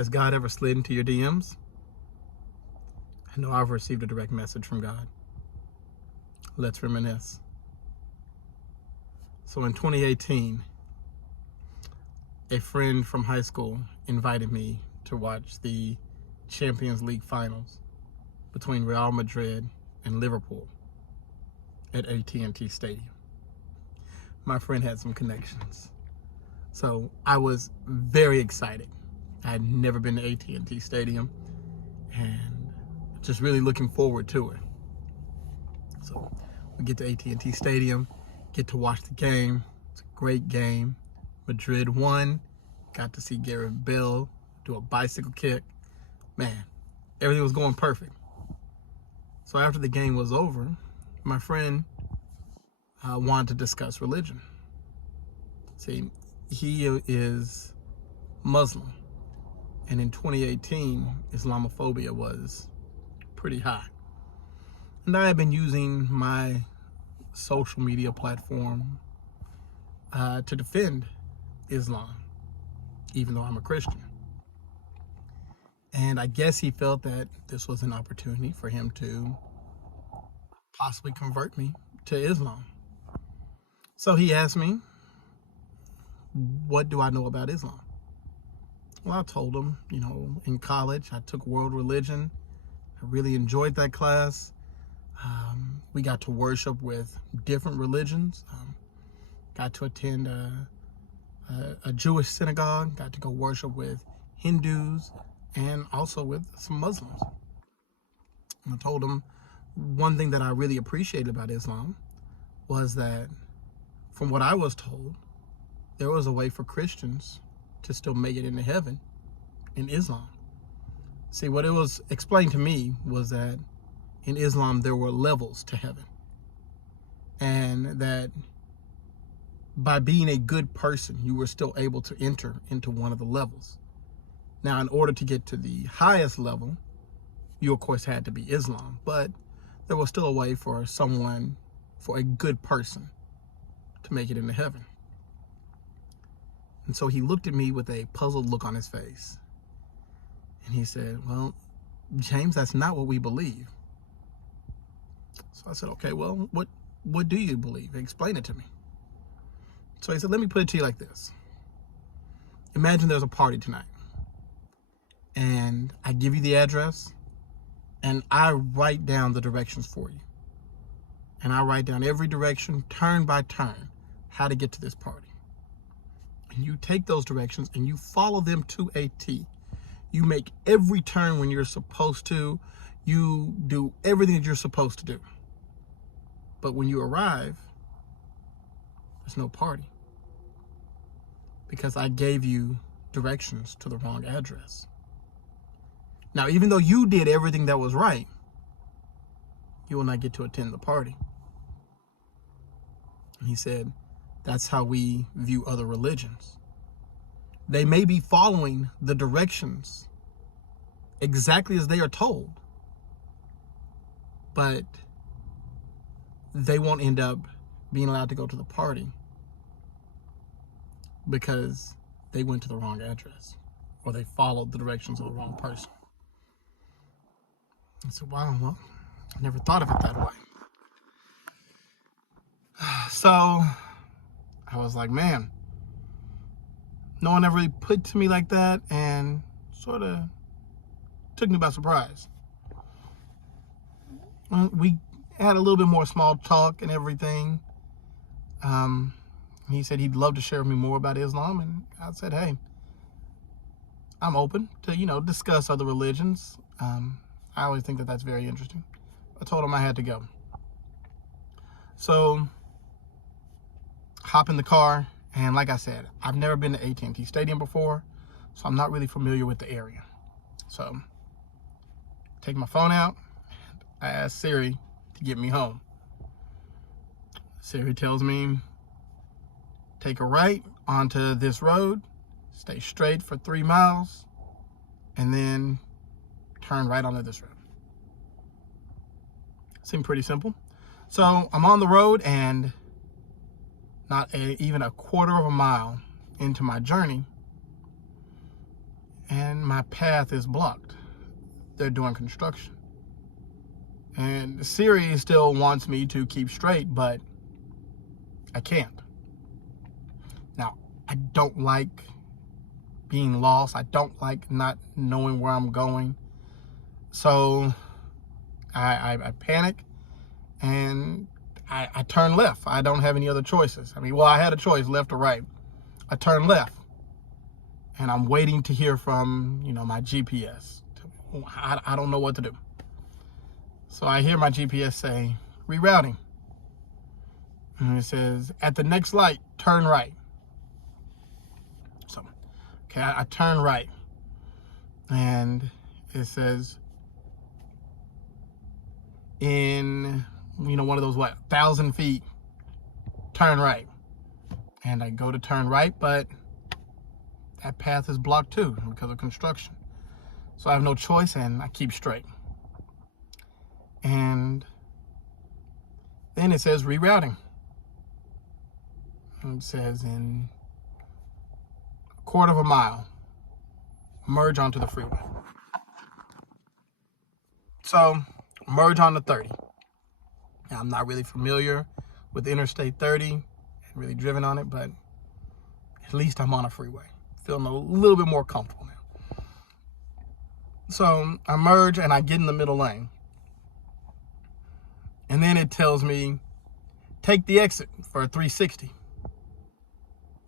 Has God ever slid into your DMs? I know I've received a direct message from God. Let's reminisce. So in 2018, a friend from high school invited me to watch the Champions League finals between Real Madrid and Liverpool at AT&T Stadium. My friend had some connections. So I was very excited. I had never been to AT&T Stadium and just really looking forward to it. So we get to AT&T Stadium, get to watch the game. It's a great game. Madrid won. Got to see Gareth Bale do a bicycle kick. Man, everything was going perfect. So after the game was over, my friend wanted to discuss religion. See, he is Muslim. And in 2018, Islamophobia was pretty high. And I have been using my social media platform to defend Islam, even though I'm a Christian. And I guess he felt that this was an opportunity for him to possibly convert me to Islam. So he asked me, what do I know about Islam? Well, I told him, in college, I took world religion. I really enjoyed that class. We got to worship with different religions. Got to attend a Jewish synagogue. Got to go worship with Hindus and also with some Muslims. And I told him one thing that I really appreciated about Islam was that, from what I was told, there was a way for Christians to still make it into heaven in Islam. See, what it was explained to me was that in Islam there were levels to heaven, and that by being a good person you were still able to enter into one of the levels. Now, in order to get to the highest level, you of course had to be Islam, but there was still a way for a good person to make it into heaven. And so he looked at me with a puzzled look on his face. And he said, well, James, that's not what we believe. So I said, okay, well, what do you believe? Explain it to me. So he said, let me put it to you like this. Imagine there's a party tonight. And I give you the address, and I write down the directions for you. And I write down every direction, turn by turn, how to get to this party. And you take those directions and you follow them to a T. You make every turn when you're supposed to. You do everything that you're supposed to do. But when you arrive, there's no party. Because I gave you directions to the wrong address. Now, even though you did everything that was right, you will not get to attend the party. And he said, that's how we view other religions. They may be following the directions exactly as they are told, but they won't end up being allowed to go to the party because they went to the wrong address or they followed the directions of the wrong person. I said, wow, well, I never thought of it that way. So I was like, man, no one ever really put it to me like that, and sort of took me by surprise. We had a little bit more small talk and everything. He said he'd love to share with me more about Islam, and I said, hey, I'm open to, discuss other religions. I always think that that's very interesting. I told him I had to go. So, hop in the car, and like I said, I've never been to AT&T Stadium before, so I'm not really familiar with the area. So, take my phone out, I asked Siri to get me home. Siri tells me, take a right onto this road, stay straight for 3 miles, and then turn right onto this road. Seemed pretty simple. So I'm on the road, and not even a quarter of a mile into my journey, and my path is blocked. They're doing construction. And Siri still wants me to keep straight, but I can't. Now, I don't like being lost. I don't like not knowing where I'm going. So I panic and I turn left. I don't have any other choices. I mean, well, I had a choice, left or right. I turn left and I'm waiting to hear from, my GPS. I don't know what to do. So I hear my GPS say, rerouting. And it says, at the next light, turn right. So, okay, I turn right. And it says, in, one of those, 1,000 feet, turn right. And I go to turn right, but that path is blocked too because of construction. So I have no choice and I keep straight. And then it says rerouting. And it says in a quarter of a mile, merge onto the freeway. So merge onto 30. Now, I'm not really familiar with Interstate 30, and really driven on it, but at least I'm on a freeway. Feeling a little bit more comfortable now. So I merge and I get in the middle lane. And then it tells me, take the exit for a 360.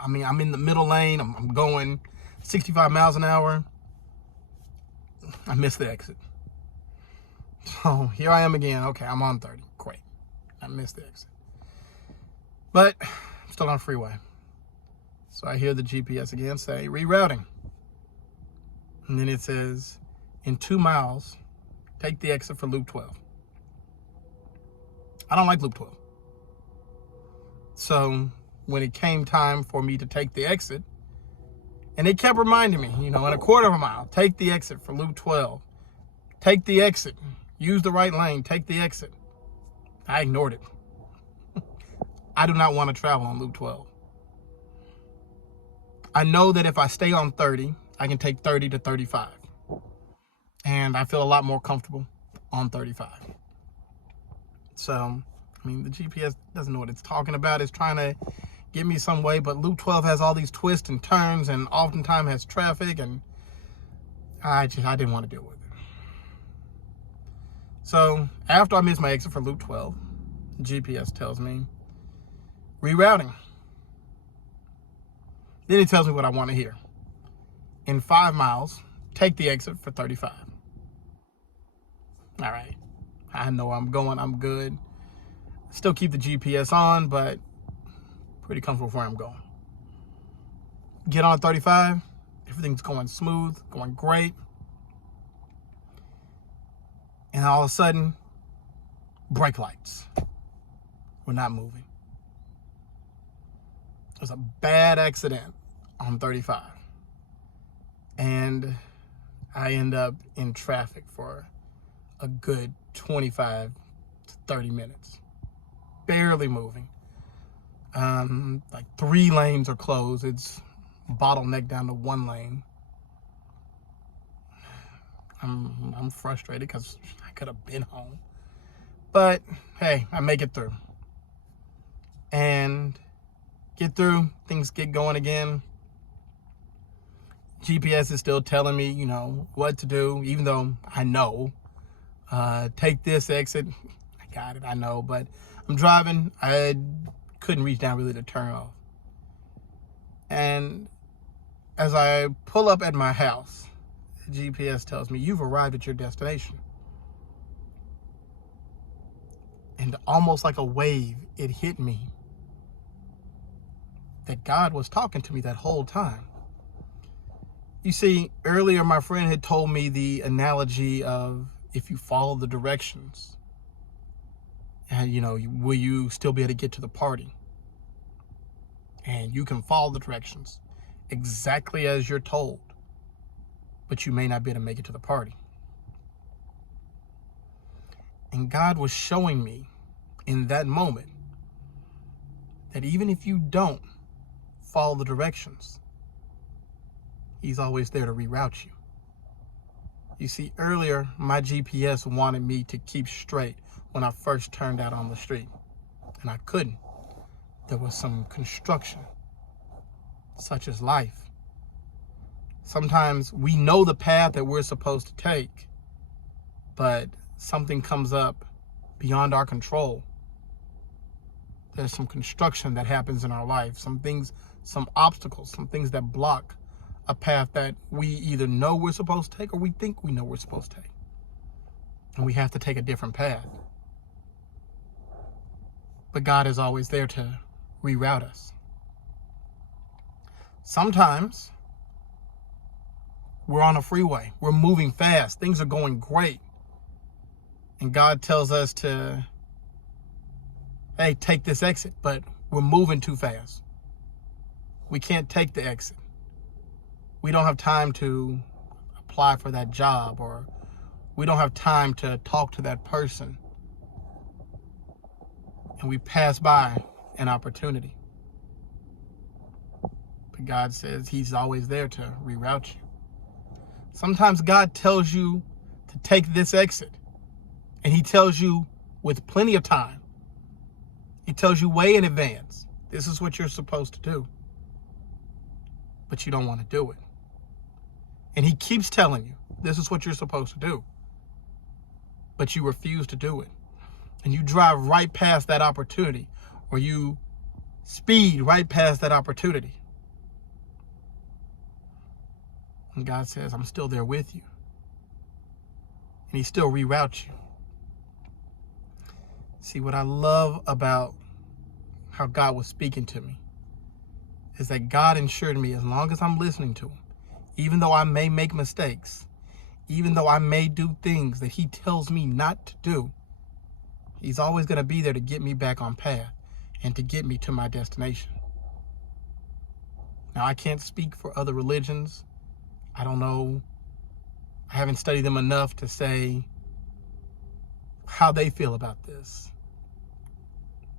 I mean, I'm in the middle lane. I'm going 65 miles an hour. I missed the exit. So here I am again. Okay, I'm on 30. Great. I missed the exit. But I'm still on freeway. So I hear the GPS again say, rerouting. And then it says, in 2 miles, take the exit for Loop 12. I don't like Loop 12. So when it came time for me to take the exit, and it kept reminding me, in a quarter of a mile, take the exit for Loop 12. Take the exit. Use the right lane. Take the exit. I ignored it. I do not want to travel on Loop 12. I know that if I stay on 30, I can take 30 to 35. And I feel a lot more comfortable on 35. So, the GPS doesn't know what it's talking about. It's trying to get me some way, but Loop 12 has all these twists and turns and oftentimes has traffic, and I didn't want to deal with it. So, after I miss my exit for Loop 12, GPS tells me, rerouting. Then it tells me what I want to hear. In 5 miles, take the exit for 35. All right. I know where I'm going. I'm good. Still keep the GPS on, but pretty comfortable with where I'm going. Get on 35. Everything's going smooth, going great. And all of a sudden, brake lights were not moving. There's a bad accident on 35. And I end up in traffic for a good 25 to 30 minutes. Barely moving. Like 3 lanes are closed. It's bottlenecked down to 1 lane. I'm frustrated because I could have been home. But hey, I make it through. And get through, things get going again. GPS is still telling me, what to do, even though I know. Take this exit. I got it, I know, but I'm driving. I couldn't reach down really to turn off. And as I pull up at my house, the GPS tells me, you've arrived at your destination. And almost like a wave, it hit me that God was talking to me that whole time. You see, earlier my friend had told me the analogy of if you follow the directions, and will you still be able to get to the party? And you can follow the directions exactly as you're told, but you may not be able to make it to the party. And God was showing me in that moment that even if you don't follow the directions, He's always there to reroute you. You see, earlier, my GPS wanted me to keep straight when I first turned out on the street, and I couldn't. There was some construction, such as life. Sometimes we know the path that we're supposed to take, but something comes up beyond our control. There's some construction that happens in our life, some things, some obstacles, some things that block a path that we either know we're supposed to take or we think we know we're supposed to take. And we have to take a different path. But God is always there to reroute us. Sometimes we're on a freeway, we're moving fast, things are going great. And God tells us to, hey, take this exit, but we're moving too fast. We can't take the exit. We don't have time to apply for that job, or we don't have time to talk to that person. And we pass by an opportunity. But God says He's always there to reroute you. Sometimes God tells you to take this exit, and He tells you with plenty of time. He tells you way in advance, this is what you're supposed to do. But you don't want to do it. And He keeps telling you, this is what you're supposed to do. But you refuse to do it. And you drive right past that opportunity, or you speed right past that opportunity. And God says, I'm still there with you. And He still reroutes you. See, what I love about how God was speaking to me is that God ensured me, as long as I'm listening to Him, even though I may make mistakes, even though I may do things that He tells me not to do, He's always going to be there to get me back on path and to get me to my destination. Now, I can't speak for other religions. I don't know. I haven't studied them enough to say how they feel about this.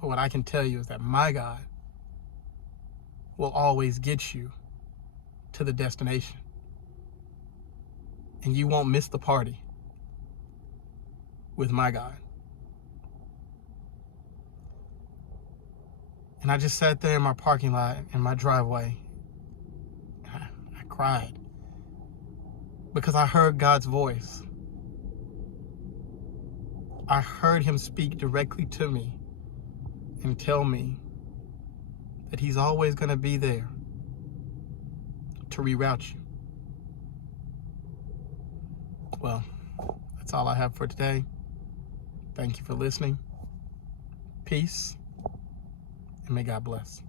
But what I can tell you is that my God will always get you to the destination. And you won't miss the party with my God. And I just sat there in my parking lot, in my driveway. I cried because I heard God's voice. I heard Him speak directly to me and tell me that He's always going to be there to reroute you. Well, that's all I have for today. Thank you for listening. Peace, and may God bless.